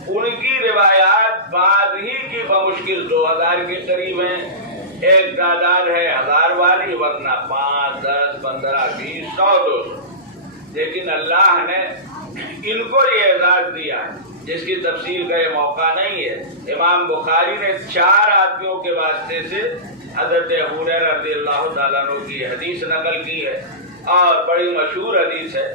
ان کی روایات بعد ہی کی بمشکل 2,000 کے قریب ہیں۔ ایک تعداد ہے 1,000 والی، ورنہ 5، 10، 15، 20، 100، 200۔ لیکن اللہ نے ان کو یہ اعزاز دیا ہے جس کی تفصیل کا یہ موقع نہیں ہے۔ امام بخاری نے 4 آدمیوں کے واسطے سے حضرت ابو ہریرہ رضی اللہ تعالیٰ عنہ کی حدیث نقل کی ہے، اور بڑی مشہور حدیث ہے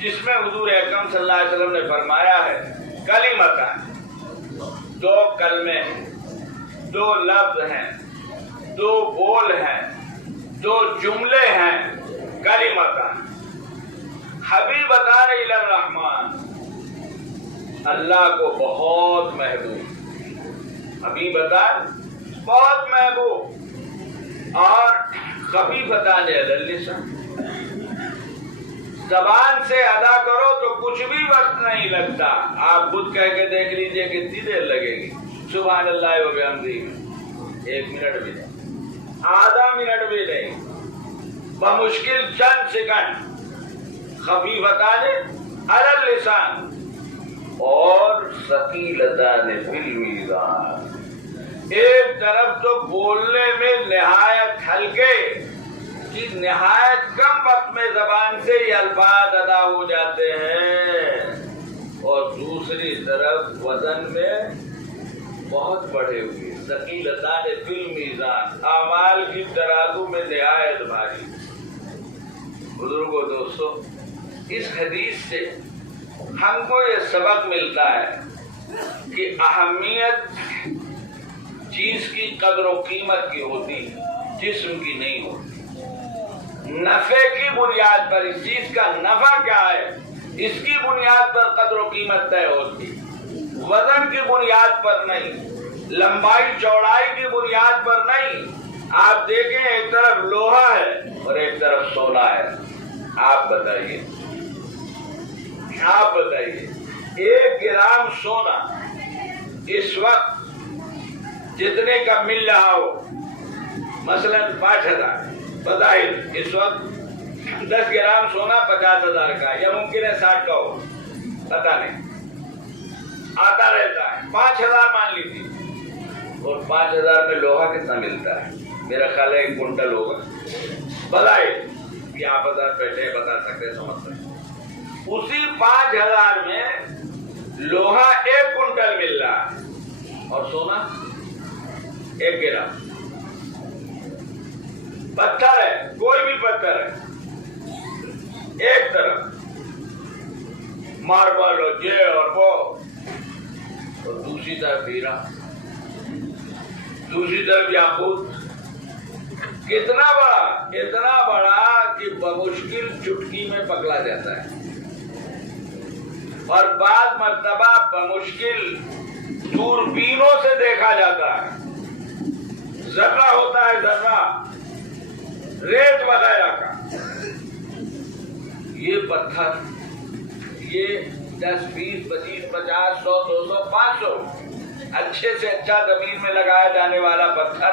جس میں حضور اکرم صلی اللہ علیہ وسلم نے فرمایا ہے کلمتان، 2 کلمے ہیں، 2 لفظ ہیں، 2 بول ہیں، 2 جملے ہیں، کلمتان حبیبتان الی الرحمن، اللہ کو بہت محبوب، حبیبتان بہت محبوب، اور خفیفتان علی اللسان، زبان سے ادا کرو تو کچھ بھی وقت نہیں لگتا۔ آپ خود کہہ کے دیکھ لیجئے کتنی دیر لگے گی سبحان اللہ و بحمدہ میں، 1 منٹ بھی نہیں، آدھا منٹ بھی نہیں، بمشکل چند سیکنڈ۔ خفیفتان علی اللسان اور ثقیلتان فی المیزان، ایک طرف تو بولنے میں نہایت ہلکے کہ نہایت کم وقت میں زبان سے یہ الفاظ ادا ہو جاتے ہیں، اور دوسری طرف وزن میں بہت بڑھے ہوئے، ثقیلتان فی المیزان، اعمال کی ترازو میں نہایت بھاری۔ بزرگوں دوستو، اس حدیث سے ہم کو یہ سبق ملتا ہے کہ اہمیت چیز کی قدر و قیمت کی ہوتی ہے، جسم کی نہیں ہوتی۔ نفع کی بنیاد پر، اس چیز کا نفع کیا ہے اس کی بنیاد پر قدر و قیمت طے ہوتی، وزن کی بنیاد پر نہیں، لمبائی چوڑائی کی بنیاد پر نہیں۔ آپ دیکھیں ایک طرف لوہا ہے اور ایک طرف سونا ہے، آپ بتائیے 1 گرام سونا اس وقت جتنے کا مل رہا ہو، مثلا 5,000، بظاہر اس وقت 10 گرام سونا 50,000 کا، یا ممکن ہے 60 کا ہو، پتہ نہیں، آتا رہتا ہے۔ 5,000 مان لیجیے، اور 5,000 میں لوہا کتنا ملتا ہے؟ میرا خیال ہے 1 کنٹل ہوگا، بظاہر کہ آپ بیٹھے بتا سکتے، سمجھ سکتے۔ اسی 5,000 میں لوہا 1 کنٹل مل رہا ہے، اور سونا 1 گرام۔ پتھر ہے، کوئی بھی پتھر ہے، ایک طرف ماربل اور یہ اور وہ، اور دوسری طرف ہیرا، دوسری طرف یاقوت، اتنا بڑا کہ بمشکل چٹکی میں پکڑا جاتا ہے، اور بعض مرتبہ بمشکل دوربینوں سے دیکھا جاتا ہے۔ ذرہ ہوتا ہے، ذرہ ریت وغیرہ کا۔ یہ پتھر، یہ 10 20 25 50 100 200 500 اچھے سے اچھا زمین میں لگایا جانے والا پتھر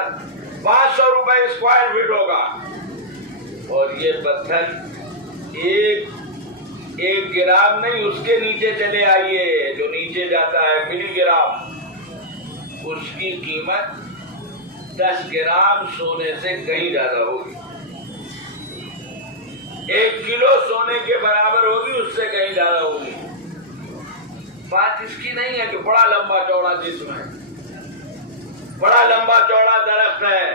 500 روپے اسکوائر فٹ ہوگا، اور یہ پتھر ایک گرام نہیں، اس کے نیچے چلے آئیے، جو نیچے جاتا ہے ملی گرام، اس کی قیمت 10 گرام سونے سے کہیں زیادہ ہوگی، 1 کلو سونے کے برابر ہوگی، اس سے کہیں زیادہ ہوگی۔ بات اس کی نہیں ہے کہ بڑا لمبا چوڑا جسم ہے، بڑا لمبا چوڑا درخت ہے۔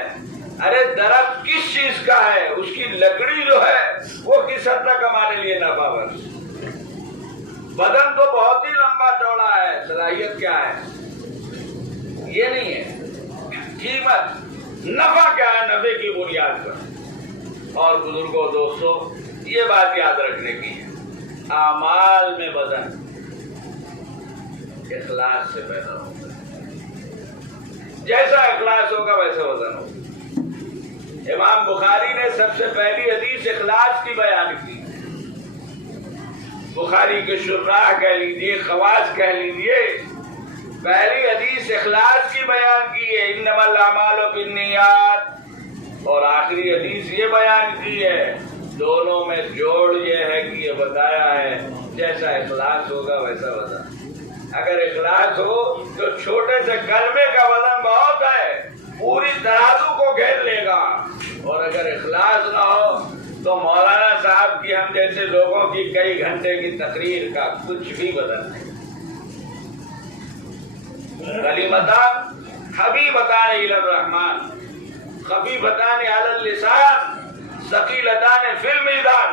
ارے درخت کس چیز کا ہے، اس کی لکڑی جو ہے وہ کس حد تک ہمارے لیے ناپاور۔ بدن تو بہت ہی لمبا چوڑا ہے، صلاحیت کیا ہے یہ نہیں ہے۔ قیمت، نفع کیا ہے، نفع کی بنیاد پر۔ اور بزرگوں دوستوں، یہ بات یاد رکھنے کی ہے، اعمال میں وزن اخلاص سے پیدا ہوتا ہے، جیسا اخلاص ہوگا ویسا وزن ہوگا۔ امام بخاری نے سب سے پہلی حدیث اخلاص کی بیان کی۔ بخاری کے شراح کہہ لیجیے، خواص کہہ لیجیے، پہلی حدیث اخلاص کی بیان کی ہے، انما الاعمال بالنیات، اور آخری حدیث یہ بیان کی ہے۔ دونوں میں جوڑ یہ ہے کہ یہ بتایا ہے جیسا اخلاص ہوگا ویسا وزن۔ اگر اخلاص ہو تو چھوٹے سے کلمے کا وزن بہت ہے، پوری ترازو کو گھیر لے گا، اور اگر اخلاص نہ ہو تو مولانا صاحب کی، ہم جیسے لوگوں کی کئی گھنٹے کی تقریر کا کچھ بھی وزن نہیں۔ کلمتان حبیبتان الی الرحمن، خفیفتان علی اللسان، ثقیلتان فی المیزان،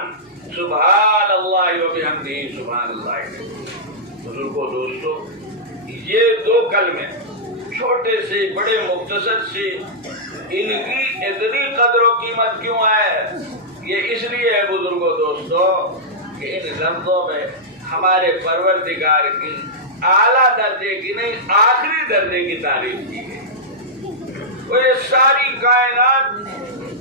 سبحان اللہ و بحمدہ سبحان اللہ۔ بزرگوں دوستو، یہ 2 کلمے چھوٹے سے بڑے مختصر سے، ان کی اتنی قدر و قیمت کیوں ہے؟ یہ اس لیے ہے بزرگوں دوستو کہ ان لفظوں میں ہمارے پروردگار کی اعلیٰ درجے کی نہیں، آخری درجے کی تعریف کی گئی۔ وہ یہ ساری کائنات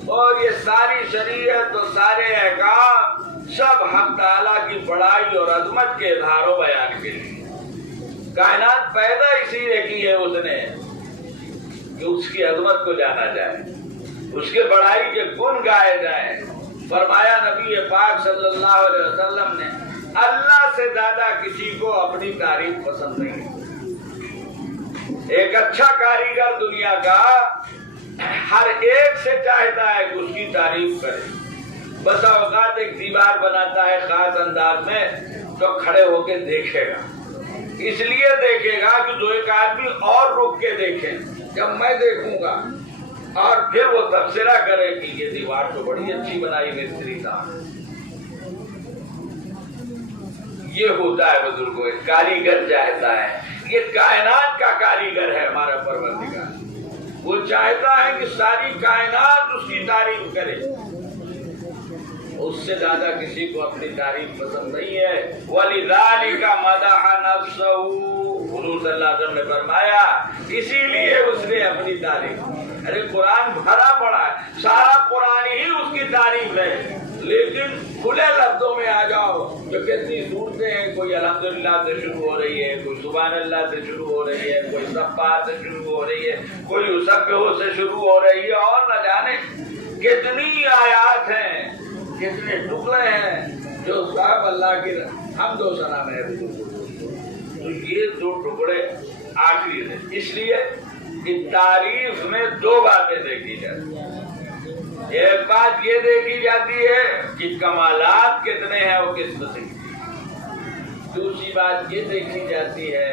اور یہ ساری شریعت اور سارے احکام سب حق تعالیٰ کی بڑائی اور عظمت کے اظہار و بیان کے لیے۔ کائنات پیدا اسی لیے کی ہے اس نے کہ اس کی عظمت کو جانا جائے، اس کے بڑائی کے گن گائے جائیں۔ فرمایا نبی پاک صلی اللہ علیہ وسلم نے، اللہ سے زیادہ کسی کو اپنی تعریف پسند نہیں۔ ایک اچھا کاریگر دنیا کا ہر ایک سے چاہتا ہے کہ اس کی تعریف کرے۔ بسا اوقات ایک دیوار بناتا ہے خاص انداز میں تو کھڑے ہو کے دیکھے گا، اس لیے دیکھے گا کہ 2 آدمی اور رک کے دیکھیں، جب میں دیکھوں گا، اور پھر وہ تبصرہ کرے کہ یہ دیوار تو بڑی اچھی بنائی مستری تھا۔ یہ ہوتا ہے بزرگوں، کاریگر چاہتا ہے، یہ کائنات کا کاریگر ہے ہمارا پروردگار، وہ چاہتا ہے کہ ساری کائنات اس کی تعریف کرے، اس سے زیادہ کسی کو اپنی تعریف پسند نہیں ہے۔ وَلِذَلِكَ مَدَحَ نَفْسَهُ، حضور صلی اللہ علیہ وسلم نے فرمایا اسی لیے اس نے اپنی تعریف۔ ارے قرآن بھرا پڑا ہے، سارا قرآن ہی اس کی تعریف ہے، لیکن کھلے لفظوں میں آ جاؤ جو کتنی صورتیں ہیں، کوئی الحمدللہ سے شروع ہو رہی ہے، کوئی سبحان اللہ سے شروع ہو رہی ہے، کوئی سبحان سے شروع ہو رہی ہے، کوئی یسبح سے شروع ہو رہی ہے، اور نہ جانے کتنی آیات ہیں، کتنے ٹکڑے ہیں جو صاحب اللہ کی حمد و ثنا میں ہے۔ تو یہ 2 ٹکڑے آخری ہیں، اس لیے اس تعریف میں 2 باتیں دیکھی جاتی ہیں۔ ایک بات یہ دیکھی جاتی ہے کہ کمالات کتنے ہیں وہ کس قسم کی، دوسری بات یہ دیکھی جاتی ہے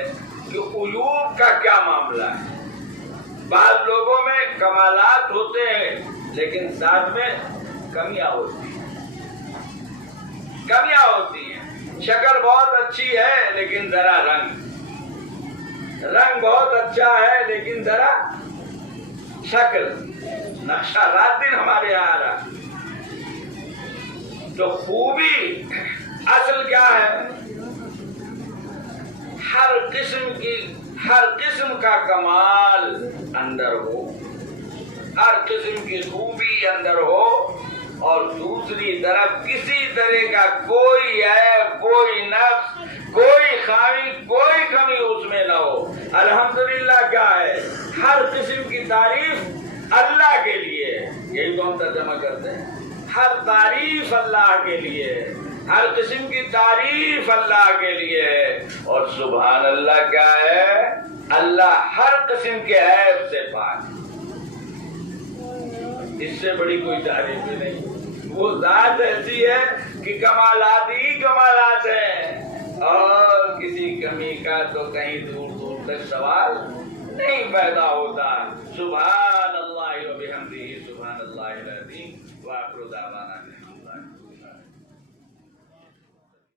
کہ عیوب کا کیا معاملہ ہے۔ بعض لوگوں میں کمالات ہوتے ہیں لیکن ساتھ میں کمیاں ہوتی ہیں، شکل بہت اچھی ہے لیکن ذرا رنگ بہت اچھا ہے لیکن ذرا شکل نقشہ رات دن ہمارے یہاں آ رہا. تو خوبی اصل کیا ہے؟ ہر قسم کا کمال اندر ہو، ہر قسم کی خوبی اندر ہو، اور دوسری طرف کسی طرح کا کوئی عیب، کوئی نقص، کوئی خامی، کوئی کمی اس میں نہ ہو. الحمدللہ کیا ہے؟ ہر قسم کی تعریف اللہ کے لیے. یہی تو ہم ترجمہ کرتے ہیں. ہر تعریف اللہ کے لیے، ہر قسم کی تعریف اللہ کے لیے ہے. اور سبحان اللہ کیا ہے؟ اللہ ہر قسم کے عیب سے پاک. اس سے بڑی کوئی تعریف بھی نہیں. وہ ذات ایسی ہے کہ کمالات ہی کمالات ہیں، اور کسی کمی کا تو کہیں دور دور تک سوال نہیں پیدا ہوتا. سبحان اللہ و بحمدہ، سبحان اللہ العظیم. وآخر دعوانا الحمدللہ.